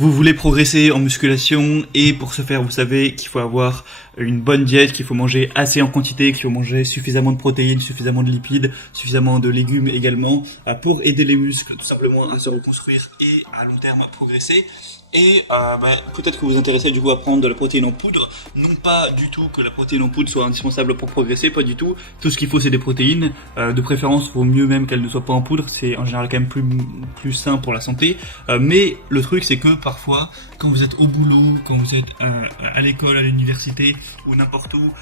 Vous voulez progresser en musculation et pour ce faire, vous savez qu'il faut avoir une bonne diète, qu'il faut manger assez en quantité, qu'il faut manger suffisamment de protéines, suffisamment de lipides, suffisamment de légumes également pour aider les muscles tout simplement à se reconstruire et à long terme progresser. Et peut-être que vous vous intéressez du coup à prendre de la protéine en poudre. Non pas du tout que la protéine en poudre soit indispensable pour progresser, pas du tout. Tout ce qu'il faut c'est des protéines. De préférence, vaut mieux même qu'elles ne soient pas en poudre. C'est en général quand même plus sain pour la santé. Mais le truc c'est que parfois, quand vous êtes au boulot, quand vous êtes à l'école, à l'université ou n'importe où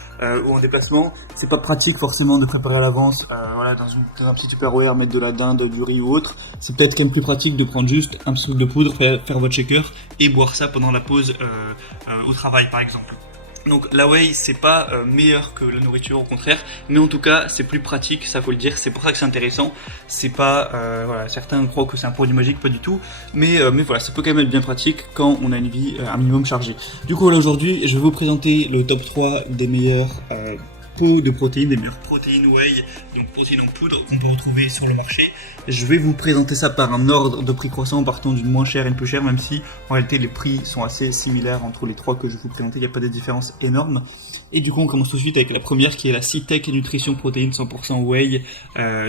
ou en déplacement, c'est pas pratique forcément de préparer à l'avance. Dans un petit Tupperware, mettre de la dinde, du riz ou autre. C'est peut-être quand même plus pratique de prendre juste un petit truc de poudre, faire votre shaker et boire ça pendant la pause au travail par exemple. Donc la whey c'est pas meilleur que la nourriture, au contraire, mais en tout cas c'est plus pratique, ça faut le dire, c'est pour ça que c'est intéressant. C'est pas certains croient que c'est un produit magique, pas du tout, mais voilà, ça peut quand même être bien pratique quand on a une vie un minimum chargée. Du coup là aujourd'hui je vais vous présenter le top 3 des meilleurs pots de protéines, des meilleures protéines whey, donc protéines en poudre qu'on peut retrouver sur le marché. Je vais vous présenter ça par un ordre de prix croissant, partant d'une moins chère et une plus chère, même si en réalité les prix sont assez similaires entre les trois que je vais vous présenter, il n'y a pas de différence énorme. Et du coup on commence tout de suite avec la première qui est la Citec Nutrition Protéines 100% whey,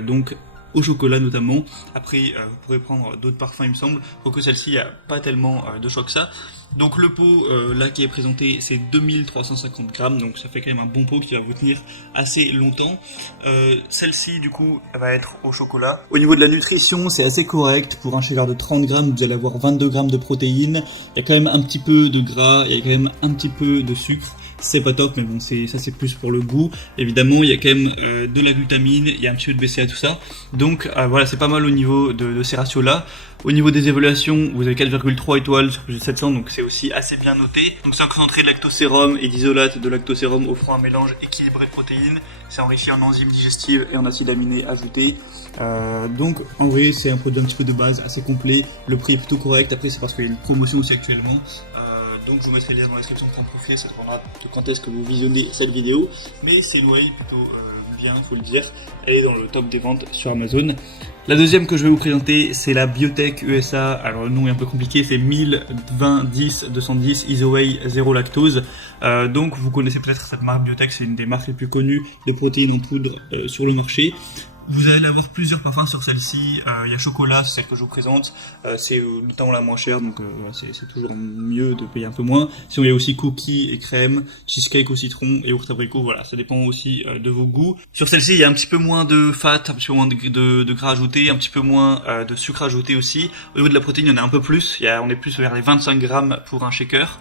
donc au chocolat notamment. Après vous pourrez prendre d'autres parfums il me semble, quoique celle-ci il n'y a pas tellement de choix que ça. Donc le pot là qui est présenté c'est 2350 grammes, donc ça fait quand même un bon pot qui va vous tenir assez longtemps. Celle-ci du coup elle va être au chocolat. Au niveau de la nutrition c'est assez correct, pour un shaker de 30 grammes vous allez avoir 22 grammes de protéines, il y a quand même un petit peu de gras, il y a quand même un petit peu de sucre. C'est pas top, mais bon, ça c'est plus pour le goût. Évidemment, il y a quand même de la glutamine, il y a un petit peu de BCA, tout ça. Donc voilà, c'est pas mal au niveau de ces ratios-là. Au niveau des évaluations, vous avez 4,3 étoiles sur plus de 700, donc c'est aussi assez bien noté. Donc c'est un concentré de lactosérum et d'isolate de lactosérum offrant un mélange équilibré de protéines. C'est enrichi en enzymes digestives et en acides aminés ajoutés. Donc en vrai, c'est un produit un petit peu de base, assez complet. Le prix est plutôt correct. Après, c'est parce qu'il y a une promotion aussi actuellement. Donc je vous mettrai le lien dans la description pour en profiter, ça dépendra de quand est-ce que vous visionnez cette vidéo. Mais c'est une whey plutôt bien, faut le dire. Elle est dans le top des ventes sur Amazon. La deuxième que je vais vous présenter, c'est la Biotech USA. Alors le nom est un peu compliqué, c'est 1020-10-210 IsoWhey 0 lactose. Donc vous connaissez peut-être cette marque Biotech, c'est une des marques les plus connues des protéines en poudre sur le marché. Vous allez avoir plusieurs parfums sur celle-ci. Il y a chocolat, c'est celle que je vous présente. C'est notamment la moins chère, donc c'est toujours mieux de payer un peu moins. Sinon, il y a aussi cookies et crème, cheesecake au citron et ours abricot. Voilà, ça dépend aussi de vos goûts. Sur celle-ci, il y a un petit peu moins de fat, un petit peu moins de gras ajouté, un petit peu moins de sucre ajouté aussi. Au niveau de la protéine, il y en a un peu plus. On est plus vers les 25 grammes pour un shaker.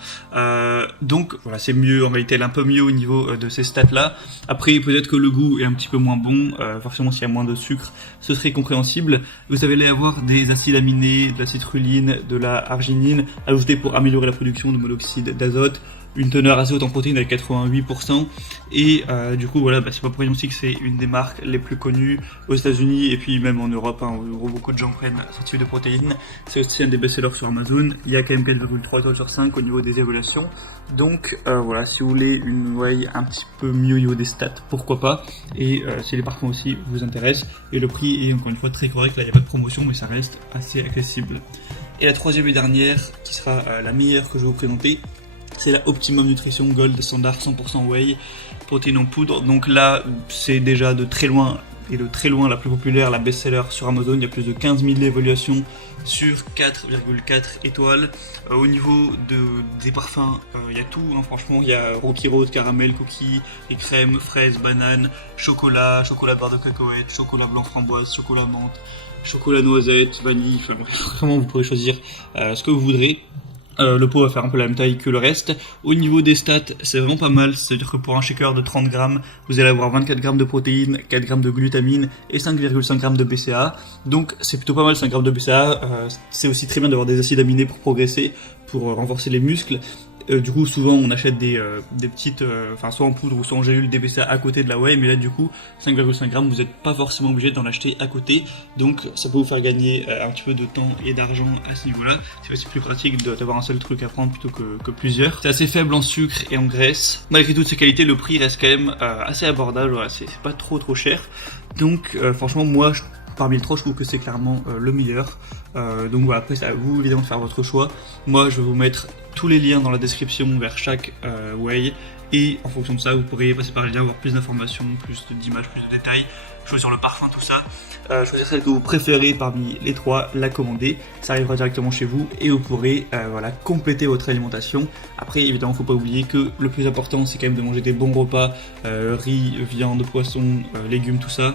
Donc voilà, c'est mieux en réalité, elle est un peu mieux au niveau de ces stats-là. Après, peut-être que le goût est un petit peu moins bon. Forcément, s'il y a moins de sucre, ce serait compréhensible. Vous allez avoir des acides aminés, de la citrulline, de la arginine ajoutés pour améliorer la production de monoxyde d'azote, une teneur assez haute en protéines avec 88%. Et du coup voilà, c'est pas pour rien aussi que c'est une des marques les plus connues aux États-Unis et puis même en Europe, où beaucoup de gens prennent ce type de protéines. C'est aussi un des best-sellers sur Amazon. Il y a quand même 4,3 étoiles sur 5 au niveau des évaluations. Donc voilà, si vous voulez une whey un petit peu mieux au niveau des stats, pourquoi pas. Et si les parfums aussi vous intéressent. Et le prix est encore une fois très correct, là il n'y a pas de promotion mais ça reste assez accessible. Et la troisième et dernière, qui sera la meilleure que je vais vous présenter, c'est la Optimum Nutrition Gold Standard 100% Whey, protéines en poudre. Donc là, c'est déjà de très loin la plus populaire, la best-seller sur Amazon. Il y a plus de 15 000 évaluations sur 4,4 étoiles. Au niveau des parfums, il y a tout, franchement. Il y a Rocky Road, caramel, cookies et crème, fraises, bananes, chocolat barre de cacahuètes, chocolat blanc framboise, chocolat menthe, chocolat noisette, vanille. Enfin, vraiment, vous pourrez choisir ce que vous voudrez. Le pot va faire un peu la même taille que le reste. Au niveau des stats, c'est vraiment pas mal. C'est-à-dire que pour un shaker de 30 grammes, vous allez avoir 24 grammes de protéines, 4 grammes de glutamine et 5,5 grammes de BCA. Donc c'est plutôt pas mal, 5 grammes de BCA. C'est aussi très bien d'avoir des acides aminés pour progresser, pour renforcer les muscles. Du coup, souvent on achète des petites, soit en poudre ou soit en gélule des BCA à côté de la whey, mais là du coup 5,5 grammes, vous n'êtes pas forcément obligé d'en acheter à côté, donc ça peut vous faire gagner un petit peu de temps et d'argent à ce niveau-là. C'est aussi plus pratique d'avoir un seul truc à prendre plutôt que plusieurs. C'est assez faible en sucre et en graisse. Malgré toutes ces qualités, le prix reste quand même assez abordable. Voilà, c'est pas trop cher. Donc franchement, moi parmi les trois, je trouve que c'est clairement le meilleur. Donc voilà, après c'est à vous évidemment de faire votre choix. Moi je vais vous mettre tous les liens dans la description vers chaque whey, et en fonction de ça vous pourrez passer par les liens, avoir plus d'informations, plus d'images, plus de détails, choisir le parfum, tout ça. Choisir celle que vous préférez parmi les trois, la commander, ça arrivera directement chez vous et vous pourrez voilà, compléter votre alimentation. Après évidemment faut pas oublier que le plus important c'est quand même de manger des bons repas, riz, viande, poisson, légumes, tout ça,